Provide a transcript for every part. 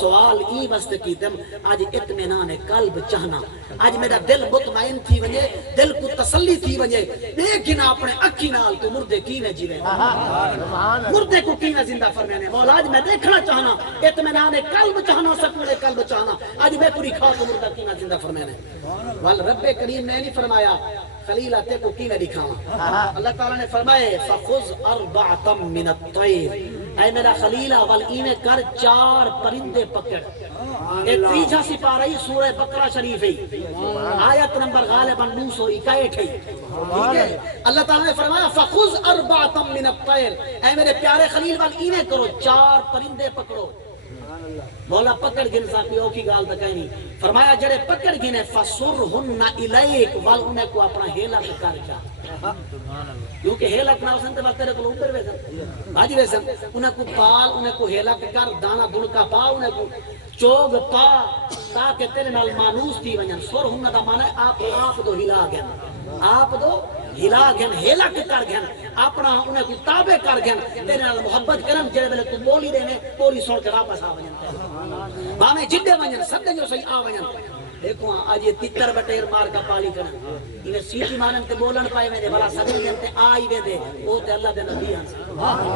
سوال ای واسطے کیتم آج اطمینان قلب چاہنا آج میرا دل مطمئن تھی ونجے دل کو تسلی تھی ونجے لیکن اپنے اکھی نال تو مردے کیویں جیوے مردے کو کیویں زندہ فرمانے مولا آج میں دیکھنا چاہنا اطمینان قلب چاہنا سکون قلب چاہنا آج میں پوری کھا تو مردہ کیویں زندہ فرمانے وال رب کریم نے نہیں فرمایا خلیل تے کو کیویں دکھاواں اللہ تعالی نے فرمائے فخذ اربعۃ من الطیر اے میرا خلیلہ والایویں کر 4 پرندے پکڑ یہ تیجا سپارہ سورہ بقرہ شریف ہے آیت نمبر غالباً 961 ہے ٹھیک ہے اللہ تعالیٰ نے فرمایا فخذ اربعۃ من الطیر اے میرے پیارے خلیل والایویں کرو 4 پرندے پکڑو مولا پکڑ گن ساکی اوکی گال تک نہیں فرمایا جڑے پکڑ گنے فسرہن الیک وال انہیں کو اپنا ہیلا کر جا کیونکہ ہیلا کرنا وسن تے تیرے کو اوپر ویسن باجی ویسن انہیں کو پال انہیں کو ہیلا کر دانا دھڑکا پا انہیں کو چوگ پا تاکہ تیرے نال مانوس تھی ونجن سرہن دا معنی آپ دو ہلا گن آپ دو ہلا گن ہیلا کر گن اپنا انہیں کو تابع کر گن تیرے نال محبت کرن جڑے ویلے تو بولی دینے بولی سن کے واپس آ ونجن باویں جڈے ونجن سدے جو صحیح آ ونجن دیکھو آج یہ تتر بٹیر مار کا پالی کرن انہیں سیٹی مارن تے بولن پائے میں دے بلا سدے دن تے آئی وے دے وہ تے اللہ دے نبی ہیں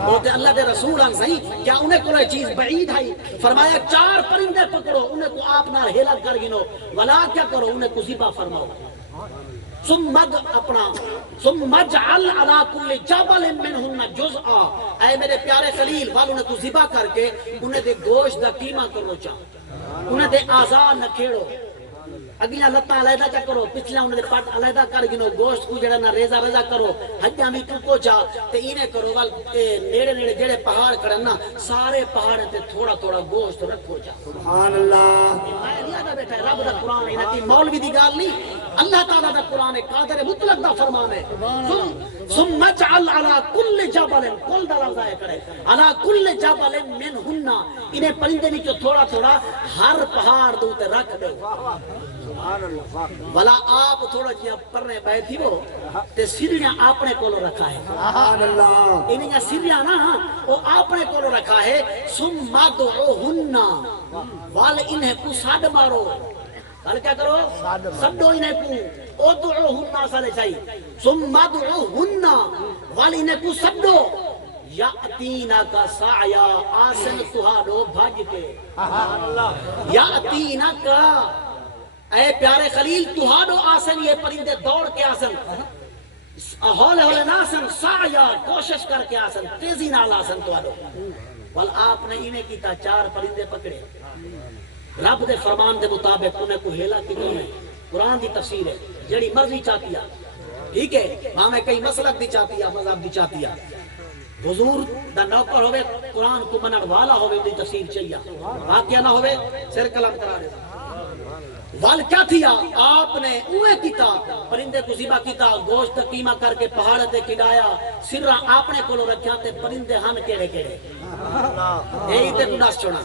وہ تے اللہ دے رسول ہیں صحیح کیا انہیں کوئی چیز بعید ہے فرمایا 4 پرندے پکڑو انہیں کو آپ نال ہیلا کر گنو ولا کیا کرو انہیں کو ذبح فرماؤ ثم اجعل على كل جبل منهن جزءا اے میرے پیارے خلیل والوں نے تو ذبح کر کے انہیں دے گوشت دا قیمہ کرو چا انہیں دے اعضاء نہ کھیڑو اگلا لتا علیحدہ کیا کرو پچھلا انہیں دے پٹ علیحدہ کر گنو گوشت کو جڑا نہ ریزہ رضا کرو حجاں بھی کو چا تے انہیں کرو وال نیڑے نیڑے جڑے پہاڑ کھڑن نا سارے پہاڑ تے تھوڑا تھوڑا گوشت رکھو جا سبحان اللہ میں بیٹھا رب دا قرآن انہاں دی مولوی دی گال نہیں اللہ تعالیٰ دا قرآن قادر مطلق دا فرمان ہے ثم اجعل على كل جبل کل دا لفظ ہے کرے على كل جبل منهن انہیں پرندے وچ تھوڑا تھوڑا ہر پہاڑ دے اوتے رکھ دو بلا آپ تھوڑا جہاں پرنے پائے تھی وہ تے سیڑھیاں اپنے کولو رکھا ہے سبحان اللہ انہیں سیڑھیاں نا وہ اپنے کولو رکھا ہے ثم ادعوهن وال انہیں کو ساڈ مارو وال کیا کرو سڈو انہیں کو ادعوهن سالے چاہیے ثم ادعوهن وال انہیں کو سڈو یاتینا کا سعیا آسن تہاڈو بھج کے یاتینا کا اے پیارے خلیل تہاڈو آسن یہ پرندے دوڑ کے آسن ہولے ہولے ناسن سعیا کوشش کر کے آسن تیزی نال آسن تہاڈو ول آپ نے انہیں کیتا 4 پرندے پکڑے رب دے فرمان دے مطابق انہیں کو ہیلا کیوں نہیں قرآن دی تفسیر ہے جڑی مرضی چاہتی ہے ٹھیک ہے ہمیں کئی مسلک دی چاہتی ہے مذہب دی چاہتی ہے حضور دا نوکر ہوئے قرآن کو منن والا ہوئے دی تفسیر چاہیے واقعہ نہ ہوئے سر قلم کرا دے وال کیا تھیا آپ نے اوے کیتا پرندے کو ذبح کیتا گوشت قیمہ کر کے پہاڑ تے کھڈایا سرا آپ نے کولو رکھیا تے پرندے ہن کیڑے کیڑے یہی تے تو دس چھوڑا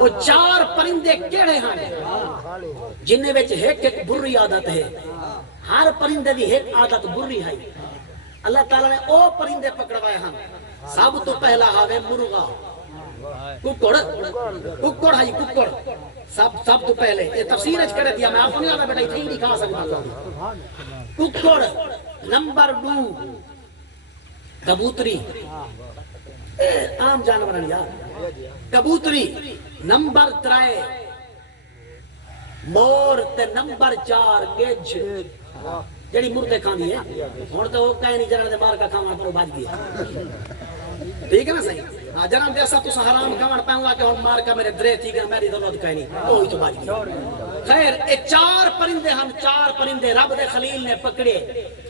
وہ 4 پرندے کیڑے ہن جن وچ ایک ایک بری عادت ہے ہر پرندے دی ایک عادت بری ہے اللہ تعالی نے او پرندے پکڑوائے ہن سب تو پہلا ہے مرغا ککڑ ککڑ ہے ککڑ سب تو پہلے یہ تفسیر اچ کر دیا میں آپ کو نہیں آتا بیٹا اتنی نہیں کھا سکتا ککڑ نمبر 2 کبوتری عام جانور ہیں یار کبوتری نمبر 3 مور تے نمبر 4 گج جڑی مردے کھاندی ہے ہن تو وہ کہیں نہیں جنن دے مار کا کھانا پر بھج گیا ٹھیک ہے نا صحیح ہاں جنم جیسا تو حرام کھاون پاؤں گا کہ ہن مار کا میرے درے تھی کہ میری دولت کہیں نہیں وہی تو بھج گیا خیر اے 4 پرندے ہم 4 پرندے رب دے خلیل نے پکڑے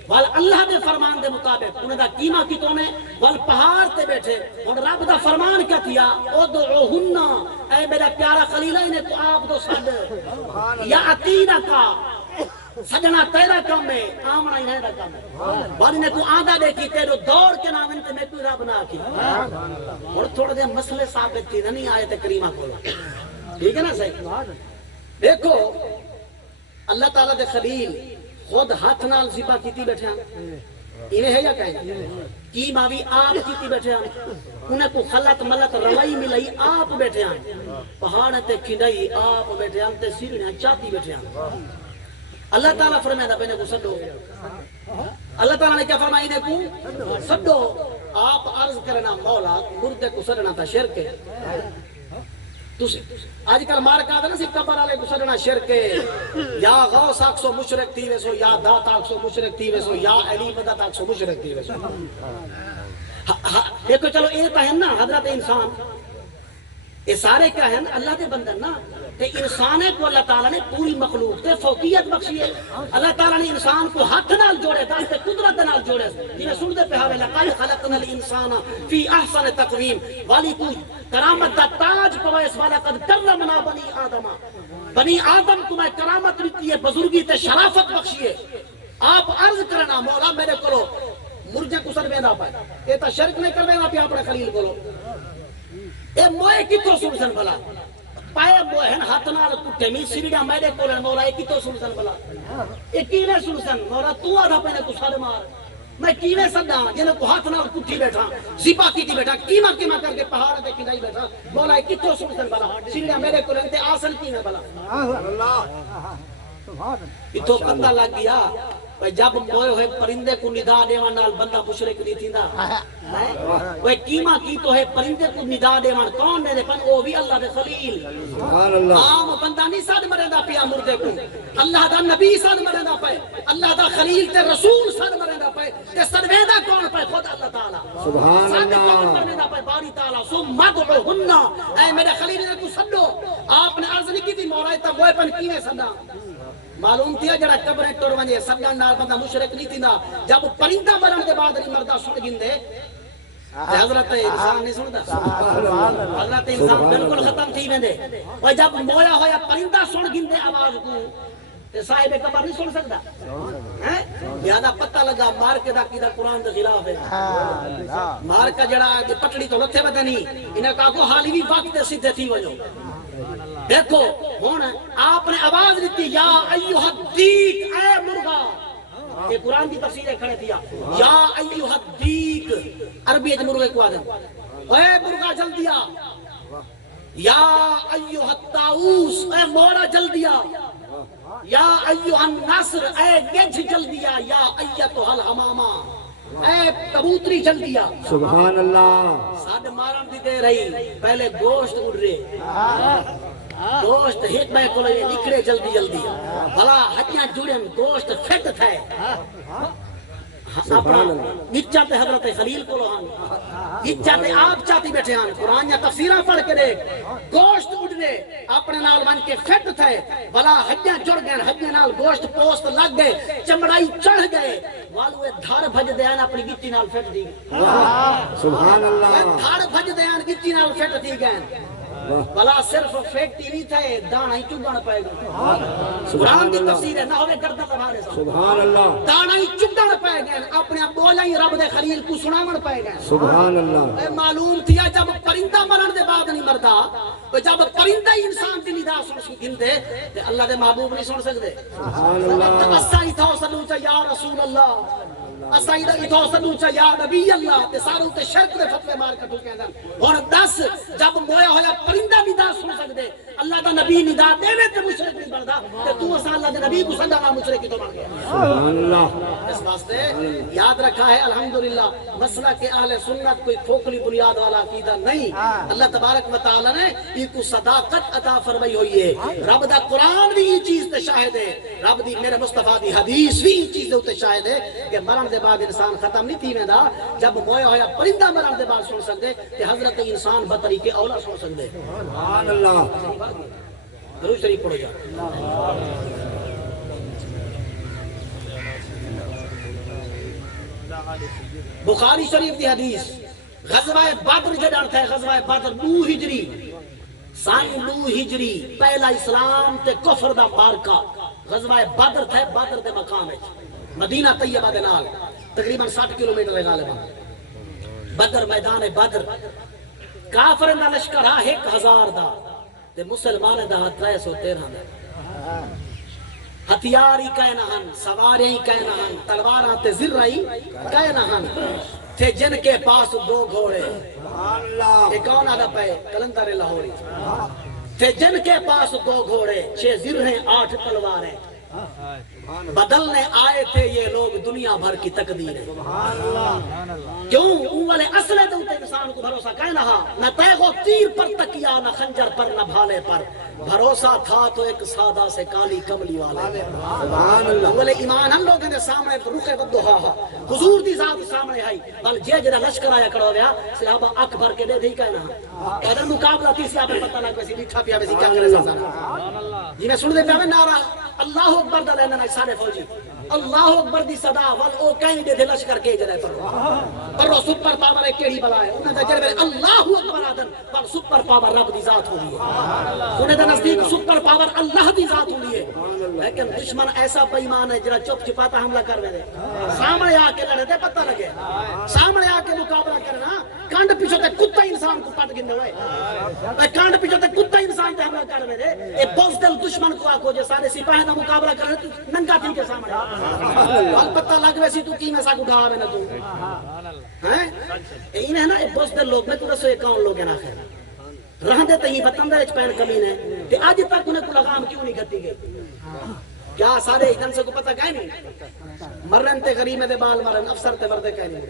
وال اللہ دے فرمان دے مطابق انہاں دا قیمہ کتوں نے وال پہاڑ تے بیٹھے ہن رب دا فرمان کیا تھیا ادعوہن اے میرا پیارا خلیل نے تو آپ دو سد یا اتینا کا سجنا تیرا کام ہے آمنا ہی نہیں کام ہے باری نے تو آدھا دیکھی تیرو دوڑ کے نام انتے میں کوئی رب نہ کی اور تھوڑا دے مسئلے ثابت تھی نہیں آئے تے کریمہ کھولا ٹھیک ہے نا صحیح دیکھو اللہ تعالیٰ دے خلیل خود ہاتھ نال ذبح کیتی بیٹھے ہیں یہ ہے یا کہیں کی ماوی آپ کیتی بیٹھے ہیں انہیں کو خلط ملت روائی ملائی آپ بیٹھے ہیں پہاڑ تے کھنڈائی آپ بیٹھے ہیں تے سیڑھیاں چاہتی بیٹھے ہیں اللہ تعالیٰ فرمائے پہنے کو سڈو اللہ تعالیٰ نے کیا فرمائی دے کو سڈو آپ عرض کرنا مولا مردے کو سڈنا تھا شرک ہے آج کل مار کا نا سی قبر والے کو سڈنا شرک ہے یا غوث آکسو مشرک تھی ویسو یا دات آکسو مشرک تھی ویسو یا علی مدد آکسو مشرک تھی ویسو دیکھو چلو یہ تو ہے نا حضرت انسان یہ سارے کیا ہیں اللہ کے بندن نا تے انسان کو اللہ تعالیٰ نے پوری مخلوق تے فوقیت بخشی ہے اللہ تعالیٰ نے انسان کو ہاتھ نال جوڑے تھا تے قدرت نال جوڑے جنہیں سن دے پہاوے لقد خلقنا الانسان فی احسن تقویم والی کو کرامت دا تاج پوائس والا قد کرمنا بنی آدم کو میں کرامت دیتی ہے بزرگی تے شرافت بخشی ہے آپ عرض کرنا مولا میرے کرو مرجے کو سر میں نہ پائے یہ تا شرک نہیں کر رہے آپ اپنے خلیل کرو اے موئے کتو سلسن بلا پائے موہن ہاتھ نال کٹے می سیڑھیاں میرے کولن مولا اے کتو سلسن بلا اے کیویں سلسن مولا تو آدھا پہنے کو سارے مار میں کیویں سدا جنہیں کو ہاتھ نال کٹھی بیٹھا زیبا کیتی بیٹھا کیما کیما کر کے پہاڑ تے کھڑائی بیٹھا مولا اے کتو سلسن بلا سیڑھیاں میرے کولن تے آسن کیویں بلا اللہ اتو پتہ لگ گیا جب موئے ہوئے پرندے کو ندا دیوان نال بندہ مشرک نہیں تھیندا وہ کیما کی تو ہے پرندے کو ندا دیوان کون دے پن وہ بھی اللہ دے خلیل سبحان اللہ عام بندہ نہیں ساتھ مرندا پیا مردے کو اللہ دا نبی ساتھ مرندا پے اللہ دا خلیل تے رسول ساتھ مرندا پے تے سرویدا کون پے خود اللہ تعالی سبحان اللہ مرندا پے باری تعالی ثم مدعوهن اے میرے خلیل نے کو سدو آپ نے عرض نہیں کی تھی مولا تے وہ پن کیویں سدا معلوم تھیا جڑا قبریں ٹر ونجے سبدان نال بندہ مشرک نہیں تھیندا جب پرندہ مرن دے بعد نہیں مردا سن گندے حضرت انسان نہیں سندا حضرت انسان بالکل ختم تھی ویندے او جب مویا ہویا پرندہ سن گندے آواز کو تے صاحب قبر نہیں سن سکدا ہیں زیادہ پتہ لگا مار کے دا کیدا قرآن دے خلاف ہے مار کا جڑا پٹڑی تو لتھے ودے نہیں انہاں کا کو حال ہی وقت تے سیدھے تھی وجو دیکھو ہون آپ نے آواز دیتی یا ایوہ الدیک اے مرغا یہ قرآن کی تفسیر کھڑے دیا یا ایوہ الدیک عربی اج مرغے کو آدم اے مرغا جل دیا یا ایوہ الطاؤس اے مورا جل دیا یا ایوہ النصر اے گجھ جل دیا یا ایتہ الحمامہ اے کبوتری جل دیا سبحان اللہ ساتھ مارن دی دے رہی پہلے گوشت اڑ رہے گوشت ہیک میں کو لئے نکڑے جلدی جلدی بھلا ہتیاں جڑیں گوشت پھٹ تھے اپنا نچا تے حضرت خلیل کو لوہاں نچا تے آپ چاہتی بیٹھے ہیں قرآن یا تفسیرہ پڑھ کے دیکھ گوشت اڑنے اپنے نال بن کے پھٹ تھے بھلا ہتیاں جڑ گئے ہتیاں نال گوشت پوست لگ گئے چمڑائی چڑھ گئے والوے دھار بھج دیان اپنی گٹی نال پھٹ دی سبحان اللہ دھار بھج دیان گٹی نال پھٹ دی گئے بلا صرف فیکٹی نہیں تھے دانا ہی چگن پائے گا قرآن کی تفسیر ہے نہ ہوئے گردہ تبھارے سبحان اللہ دانا ہی چگن پائے گئے اپنے بولا ہی رب دے خلیل کو سناون پائے گئے سبحان اللہ معلوم تھیا جب پرندہ مرن دے بعد نہیں مردا تو جب پرندہ ہی انسان کی ندا سن گندے تے اللہ دے محبوب نہیں سن سکتے سبحان اللہ اسا ہی تھا سلوچا یا رسول اللہ اسا ہی تھا سلوچا یا نبی اللہ تے ساروں تے شرک دے فتوے مار کے ٹھوکے اندر اور 10 جب مویا ہویا پرندہ ندا سن سکتے اللہ دا نبی ندا دے وے تے مشرک نہیں بندا تے تو اسا اللہ دے نبی کو سندا نا مشرک تو بن گیا سبحان اللہ اس واسطے یاد رکھا ہے الحمدللہ مسئلہ کہ اہل سنت کوئی کھوکھلی بنیاد والا عقیدہ نہیں اللہ تبارک و تعالی نے ان کو صداقت عطا فرمائی ہوئی ہے رب دا قرآن بھی یہ چیز تے شاہد ہے رب دی میرے مصطفیٰ دی حدیث بھی یہ چیز تے شاہد ہے کہ مرن دے بعد انسان ختم نہیں تھی ویندا جب مویا ہویا پرندہ مرن دے بعد سن سکتے تے حضرت انسان بطریقے اولا سن سکتے سبحان اللہ درود شریف پڑھو جا بخاری شریف دی حدیث غزوہ بدر جڑا تھا غزوہ بدر 2 ہجری سن 2 ہجری پہلا اسلام تے کفر دا مارکا غزوہ بدر تھا بدر دے مقام وچ مدینہ طیبہ دے نال تقریباً 60 کلومیٹر ہے غالباً بدر میدان بدر کافر دا لشکر 1000 دا تے مسلمان دا 313 دا ہتھیار ہی کہنا ہن، سواریں ہی کہنا ہن، تلواراں تے زرہ ہی کہنا ہن، تھے جن کے پاس دو گھوڑے، یہ کون آدھا پہ کلندر لاہوری، تھے جن کے پاس دو گھوڑے، 6 زرہیں 8 تلواریں، بدلنے آئے تھے یہ لوگ دنیا بھر کی تقدیریں۔ کیوں اون والے اصلے دوتے انسان کو بھروسہ کہنا ہا، نہ تیغ و تیر پر تکیا، نہ خنجر پر نہ بھالے پر، بھروسہ تھا تو ایک سادہ سے کالی کملی والے۔ والے ایمان ہم لوگوں نے سامنے رخ بدھا حضور دی ذات سامنے آئی، بل جے جڑا لشکر آیا کھڑو گیا صحابہ اکھ بھر کے دے دی کہنا اگر مقابلہ تھی سے آپ پتہ لگ ویسی لکھا پیا ویسی کیا کرے سزا جی میں سن دے پیا نعرہ اللہ اکبر دا لینا سارے فوجی اللہ اکبر دی صدا ول او کہیں دے لشکر کے جڑے پر سپر پاور ہے کیڑی بلا ہے انہاں دا جڑے اللہ اکبر آدن پر سپر پاور رب دی ذات ہوئی ہے انہاں دا نزدیک سپر پاور اللہ دی ذات ہوئی ہے لیکن دشمن ایسا بے ایمان ہے جڑا چپ چپاتا حملہ کر دے سامنے آ کے لڑے تے پتہ لگے سامنے آ کے مقابلہ کرنا کانڈ پیچھے تے کتا انسان کو پٹ گندے ہوئے کانڈ پیچھے تے کتا انسان تے حملہ کر دے اے بزدل دشمن کو آکھو جے سارے سپاہی دا مقابلہ کرے ننگا تھی کے سامنے البتہ لگ ویسی تو کی میں سا اٹھا آوے نہ تو ہیں انہیں نا بزدل لوگ میں تو رسو یہ کون لوگ ہیں نا خیر رہن دے تہی بطن دے پین کمینے تے آج تک انہیں کو لگام کیوں نہیں کرتی گئی کیا سارے ادھن سے کو پتہ کہیں نہیں مرن تے غریمے دے بال مرن افسر تے وردے کہیں نہیں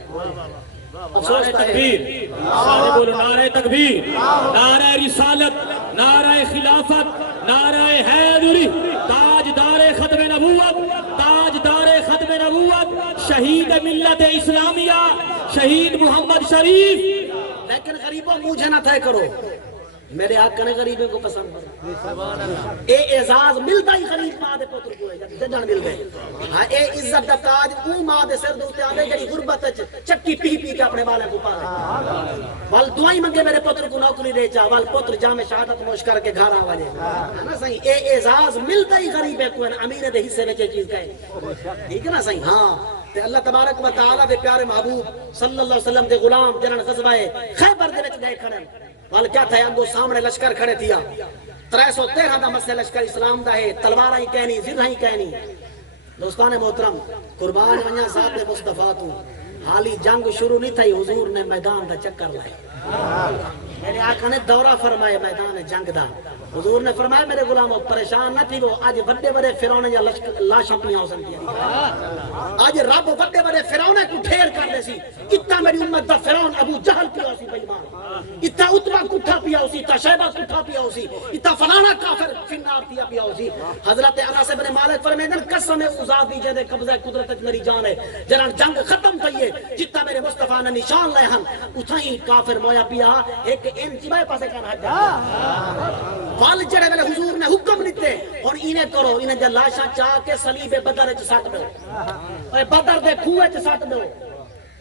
افسوس تکبیر سارے بولو نعرہ تکبیر نعرہ رسالت نعرہ خلافت نعرہ حیدری تاجدار ختم نبوت تاجدار ختم نبوت شہید ملت اسلامیہ شہید محمد شریف لیکن غریبوں مجھے نہ تھے کرو میرے آقا نے غریبوں کو پسند اے اعزاز ملتا ہی غریب ماں دے پتر کو ہے جدن مل گئے ہاں اے عزت دا تاج او ماں دے سر دوتے آدھے جڑی غربت چکی پی پی کے اپنے والے کو پا رہے وال دعائی منگے میرے پتر کو نوکری دے چاہ وال پتر جامع شہادت نوش کر کے گھارا والے ہے نا صحیح اے اعزاز ملتا ہی غریب ہے کوئی امیر دے حصے میں چیز کہے ٹھیک ہے نا صحیح ہاں تے اللہ تبارک و تعالی دے پیارے محبوب صلی اللہ علیہ وسلم دے غلام جنہاں غزوہ خیبر دے وچ گئے کھڑے وال کیا تھا اگو سامنے لشکر کھڑے تھیا 313 دا مسئلہ لشکر اسلام دا ہے تلوارہ ہی کہنی زرہ ہی کہنی دوستان محترم قربان ونیا ذات مصطفیٰ تو حالی جنگ شروع نہیں تھی حضور نے میدان دا چکر لائے میرے آقا نے دورہ فرمائے میدان جنگ دا حضور نے فرمایا میرے غلاموں پریشان نہ تھی وہ آج بڑے بڑے فرعون یا لاشاں پیاں ہو سکتی ہیں آج رب بڑے بڑے فرعون کو ڈھیر کر دے سی اتنا میری امت دا فرعون ابو جہل پیا اسی بے ایمان اتنا اتبا کٹھا پیا اسی اتنا شیبہ کٹھا پیا اسی اتنا فلانا کافر فنار پیا اسی حضرت انس بن مالک فرمائے قسم خدا دی جے دے قبضہ قدرت میری جان ہے جنان جنگ ختم تھی ہے جتنا میرے مصطفیٰ نے نشان لے ہن اتنا ہی کافر مویا پیا ایک انچ میں پاسے کہنا ہے وال جڑے میں حضور نے حکم دیتے اور انہیں کرو انہیں جا لاشاں چاہ کے صلیب بدر وچ سٹ دو اے بدر دے کھوے وچ سٹ دو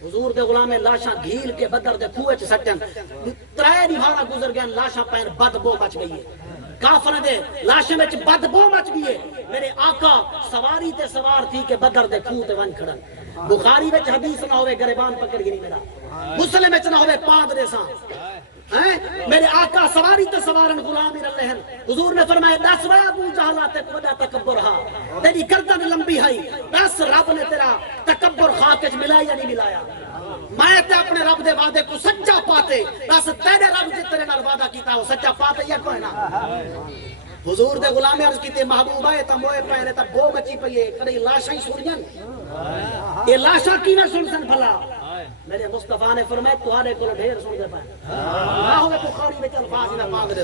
حضور دے غلام لاشاں گھیل کے بدر دے کھوے وچ سٹن ترے دیوارا گزر گئے لاشاں پیر بدبو مچ گئی ہے کافر دے لاشاں وچ بدبو مچ گئی ہے میرے آقا سواری تے سوار تھی کہ بدر دے کھو تے ون کھڑن بخاری وچ حدیث نہ ہوے گریبان پکڑ گئی میرا مسلم وچ نہ ہوے پاد دے ساں میرے آقا سواری تے سوارن غلامی رلہن حضور نے فرمایا 10 وے ابو جہلات وڈا تکبر ہا تیری گردن لمبی ہے 10 رب نے تیرا تکبر خاک وچ ملایا یا نہیں ملایا میں تے اپنے رب دے وعدے کو سچا پاتے 10 تیرے رب جے تیرے نال وعدہ کیتا وہ سچا پاتے یا کوئی نہ حضور دے غلام عرض کیتے محبوب ہے تا موئے پہلے تا بو مچی پئی کدی لاشاں ہی سنجن اے لاشاں کی نہ سن سن بھلا میرے مصطفیٰ نے فرمایا تمہارے کو ڈھیر سن دے پائے نہ ہوئے بخاری میں الفاظ نہ پاک دے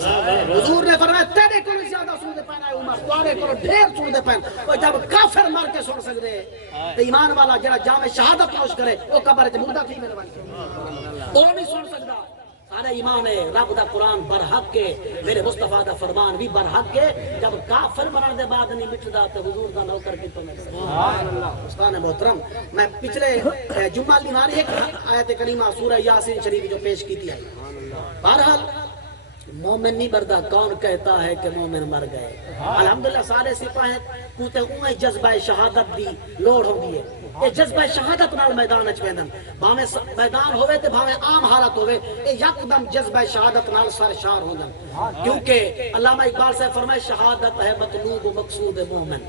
حضور نے فرمایا تیرے کو زیادہ سن دے پائے عمر تمہارے کو ڈھیر سن دے پائے اور جب کافر مار کے سن سکتے تو ایمان والا جڑا جامع شہادت نوش کرے وہ قبر وچ مردہ تھی میرے وہ نہیں سن سکتا سارا ایمان ہے رب دا قرآن برحق کے میرے مصطفیٰ دا فرمان بھی برحق کے جب کافر مرن دے بعد نہیں مٹدا تو حضور دا نوکر کی تو میں سبحان اللہ استاد محترم میں پچھلے جمعہ لیوانی ایک آیت کریمہ سورہ یاسین شریف جو پیش کی تھی ہے بہرحال مومن نہیں مردا، کون کہتا ہے کہ مومن مر گئے؟ الحمدللہ سارے سپاہی کوتے اوے جذبہ شہادت دی لوڑ ہوندی ہے، یہ جذبہ شہادت نال میدان اچ ویندن، بھاویں میدان ہوئے تے بھاویں عام حالت ہوئے، یہ یکدم جذبہ شہادت نال سرشار ہوندن، کیونکہ علامہ اقبال سے فرمائے شہادت ہے مطلوب و مقصود مومن،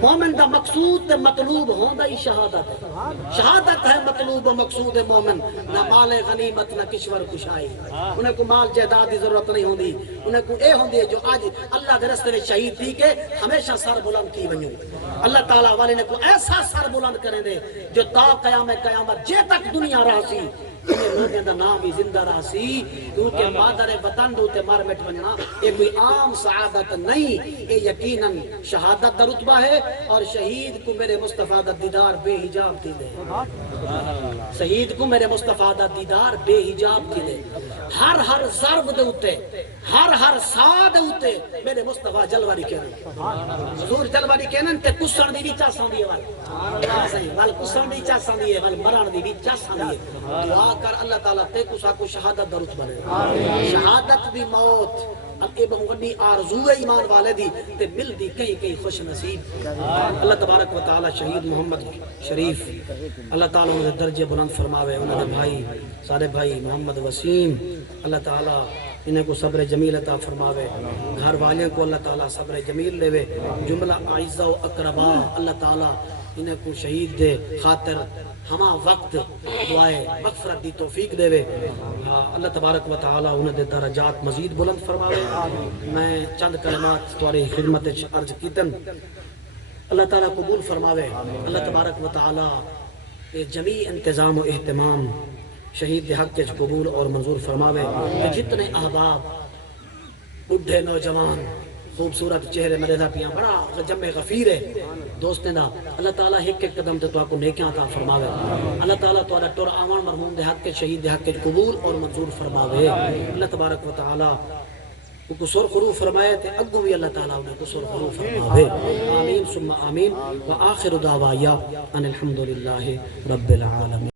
مومن دا مقصود تے مطلوب ہوندا ہی شہادت ہے، شہادت ہے مطلوب و مقصود مومن، نہ مال غنیمت نہ کشور کشائی، انہیں کو مال جائیداد دی ضرورت نہیں ہوندی، انہیں کو اے ہوندی ہے جو آج اللہ دے رستے میں شہید تھی کہ ہمیشہ سر بلند کی ونیو، اللہ تعالیٰ والے نے کو ایسا سر بلند کریں دے جو تا قیامت جے تک دنیا رہا سی انہیں لوگوں دا نام بھی زندہ رہا سی، کیونکہ مادر وطن دوتے مار مٹ وننا یہ کوئی عام سعادت نہیں، یہ یقیناً شہادت دا رتبہ ہے، اور شہید کو میرے مصطفیٰ دا دیدار بے حجاب تھی دے، شہید کو میرے مصطفیٰ دا دیدار بے حجاب تھی دے، ہر ضرب دے ہوتے، ہر سا دے ہوتے میرے مصطفیٰ جلواری کہنے، حضور جلواری کہنے تے کسن دی بھی چاسان دی ہے، وال کسن دی چاسان دی ہے، وال مران دی بھی چاسان دی ہے، دعا کر اللہ تعالیٰ تے کسا کو شہادت درست بنے، شہادت دی موت اب ابن وڈی آرزو ایمان والے دی تے مل دی کئی خوش نصیب، اللہ تبارک و تعالی شہید محمد شریف اللہ تعالیٰ انہیں درجے بلند فرماوے، انہیں بھائی سارے بھائی محمد وسیم اللہ تعالیٰ انہیں کو صبر جمیل عطا فرماوے، گھر والوں کو اللہ تعالیٰ صبر جمیل لے وے، جملہ اعزہ و اقربا اللہ تعالیٰ انہیں کو شہید دے خاطر ہما وقت دعائے مغفرت دی توفیق دے وے، اللہ تبارک و تعالی انہیں دے درجات مزید بلند فرماوے۔ میں چند کلمات تمہاری خدمت عرض کیتن، اللہ تعالیٰ قبول فرماوے، اللہ تبارک و تعالی جمیع انتظام و اہتمام شہید دے حق کے قبول اور منظور فرماوے، کہ جتنے احباب بڈھے نوجوان خوبصورت چہرے مرے دا پیاں بڑا جمع غفیر ہے دوستیں دا، اللہ تعالیٰ ایک قدم تے تو آپ کو نیکیاں عطا فرماوے، اللہ تعالیٰ تو ٹور آوان مرحوم دے حق کے شہید دے حق کے قبول اور منظور فرماوے، اللہ تبارک و تعالیٰ کو سر خرو فرمائے تے اگو بھی اللہ تعالیٰ انہیں کو سر خرو فرماوے، آمین ثم آمین، وآخر دعوایا ان الحمدللہ رب العالمین۔